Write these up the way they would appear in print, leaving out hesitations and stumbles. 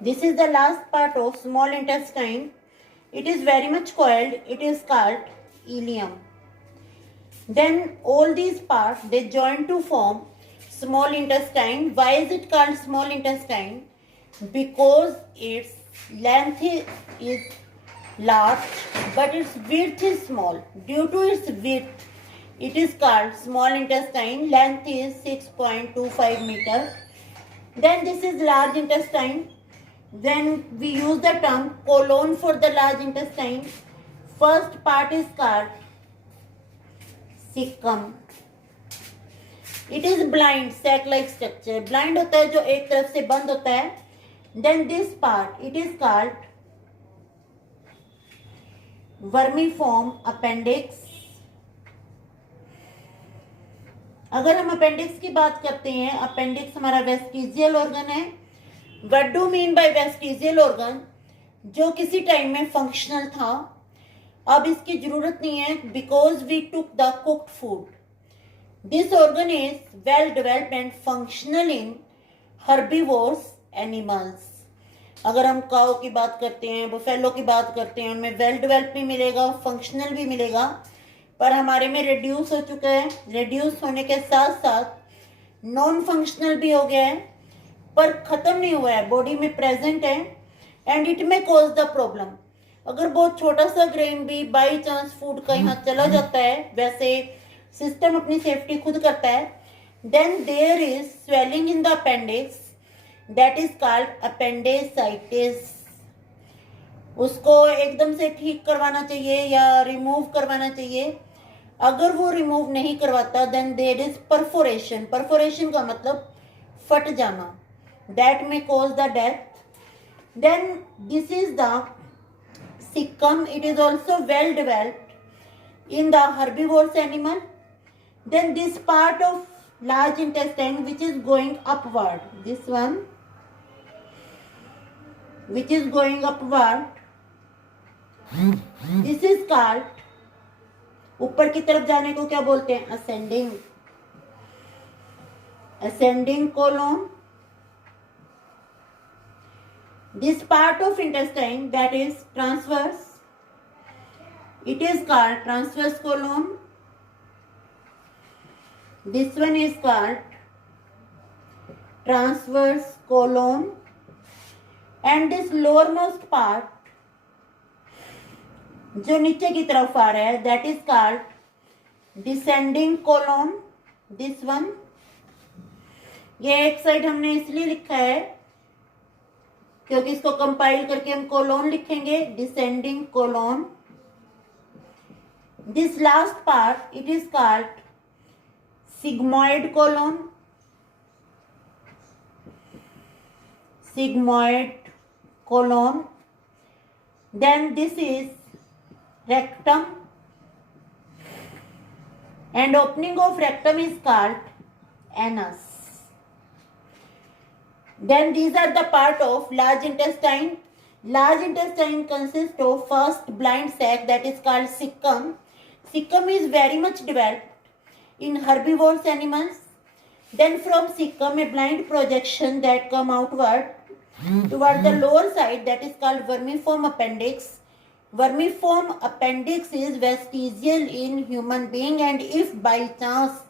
This is the last part of small intestine. It is very much coiled. It is called ileum. Then all these parts they join to form small intestine. Why is it called small intestine? Because its length is large but its width is small. Due to its width, it is called small intestine. Length is 6.25 meter. Then this is large intestine. When we use the term colon for the large intestine, first part is called cecum. It is blind sac like structure. Blind होता है जो एक तरफ से बंद होता है. Then this part it is called vermiform appendix. अगर हम अपेंडिक्स की बात करते हैं, अपेंडिक्स हमारा वेस्टिजियल ऑर्गन है. What do mean by vestigial organ? जो किसी टाइम में फंक्शनल था, अब इसकी जरूरत नहीं है because we took the cooked food. This organ is well developed and functional in herbivores animals. अगर हम काऊ की बात करते हैं, बुफेलो की बात करते हैं, उनमें वेल डेवलप भी मिलेगा, फंक्शनल भी मिलेगा. पर हमारे में रिड्यूस हो चुका है. रिड्यूस होने के साथ साथ नॉन फंक्शनल भी हो गया है, पर खत्म नहीं हुआ है, बॉडी में प्रेजेंट है. एंड इट में कॉज द प्रॉब्लम. अगर बहुत छोटा सा ग्रेन भी बाई चांस फूड का यहाँ चला जाता है, वैसे सिस्टम अपनी सेफ्टी खुद करता है. Then there is swelling in the appendix that is called appendicitis. उसको एकदम से ठीक करवाना चाहिए या रिमूव करवाना चाहिए. अगर वो रिमूव नहीं करवाता then there is perforation. Perforation का मतलब फट जाना. दैट में cause the death. Then this is the cecum. It is also well developed in the herbivorous animal. Then this part of large intestine which is going upward, this one which is going upward, this is called, ऊपर की तरफ जाने को क्या बोलते हैं? ascending. ascending colon. This part of intestine that is transverse, it is called transverse colon. This one is called transverse colon. And this lowermost part जो नीचे की तरफ आ रहा है, that is called descending colon. This one, ये एक side हमने इसलिए लिखा है क्योंकि इसको कंपाइल करके हम कोलोन लिखेंगे, descending colon. This last part it is called sigmoid colon. Sigmoid colon. Then this is rectum and opening of rectum is called anus. Then these are the part of large intestine. Large intestine consists of first blind sac that is called cecum. Cecum is very much developed in herbivorous animals. Then from cecum a blind projection that come outward toward the lower side that is called vermiform appendix. Vermiform appendix is vestigial in human being, and if by chance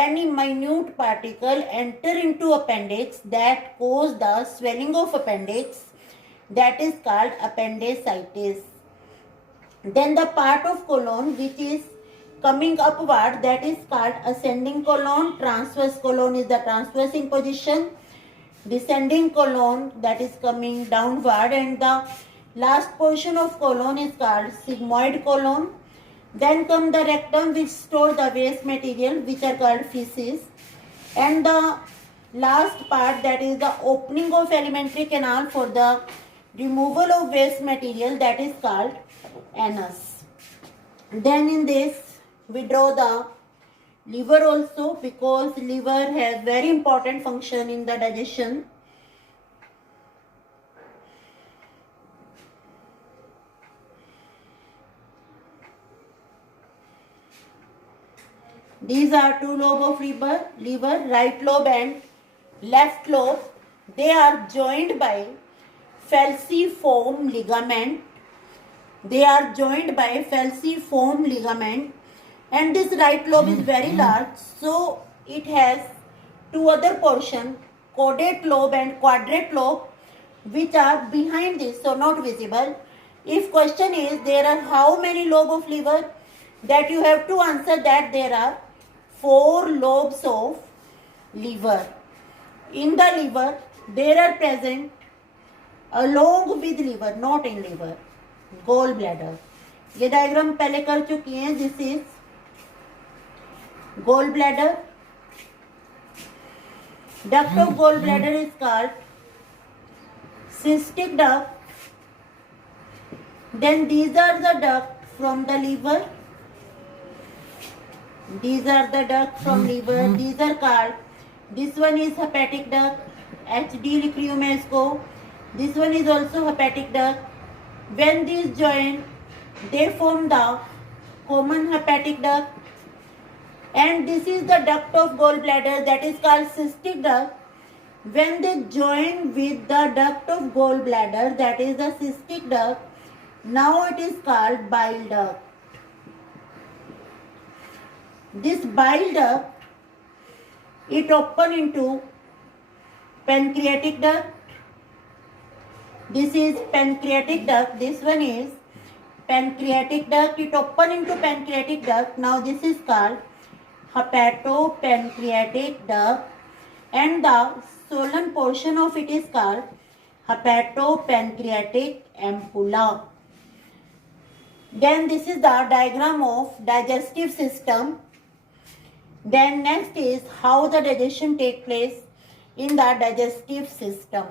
any minute particle enter into appendix that cause the swelling of appendix, that is called appendicitis. Then the part of colon which is coming upward, that is called ascending colon. Transverse colon is the transversing position. Descending colon that is coming downward, and the last portion of colon is called sigmoid colon. Then come the rectum which store the waste material which are called feces, and the last part that is the opening of alimentary canal for the removal of waste material, that is called anus. Then in this we draw the liver also, because liver has very important function in the digestion. These are two lobes of liver, right lobe and left lobe. They are joined by falciform ligament. They are joined by falciform ligament, and this right lobe is very large, so it has two other portions, caudate lobe and quadrate lobe, which are behind this, so not visible. If question is there are how many lobe of liver, that you have to answer that there are 4 lobes of liver. In the liver there are present along with liver, not in liver, gall bladder. ये diagram पहले कर चुकी हैं. This is gall bladder. Duct of gall bladder is called cystic duct. Then these are the duct from the liver. These are the duct from liver. These are called, this one is hepatic duct, HD लिख रही हूँ मैं इसको. This one is also hepatic duct. When these join, they form the common hepatic duct. And this is the duct of gallbladder, that is called cystic duct. When they join with the duct of gallbladder, that is the cystic duct, now it is called bile duct. This bile duct, it open into pancreatic duct. This is pancreatic duct. This one is pancreatic duct. It open into pancreatic duct. Now this is called hepatopancreatic duct, and the swollen portion of it is called hepatopancreatic ampulla. Then this is the diagram of digestive system. Then next is how the digestion take place in the digestive system.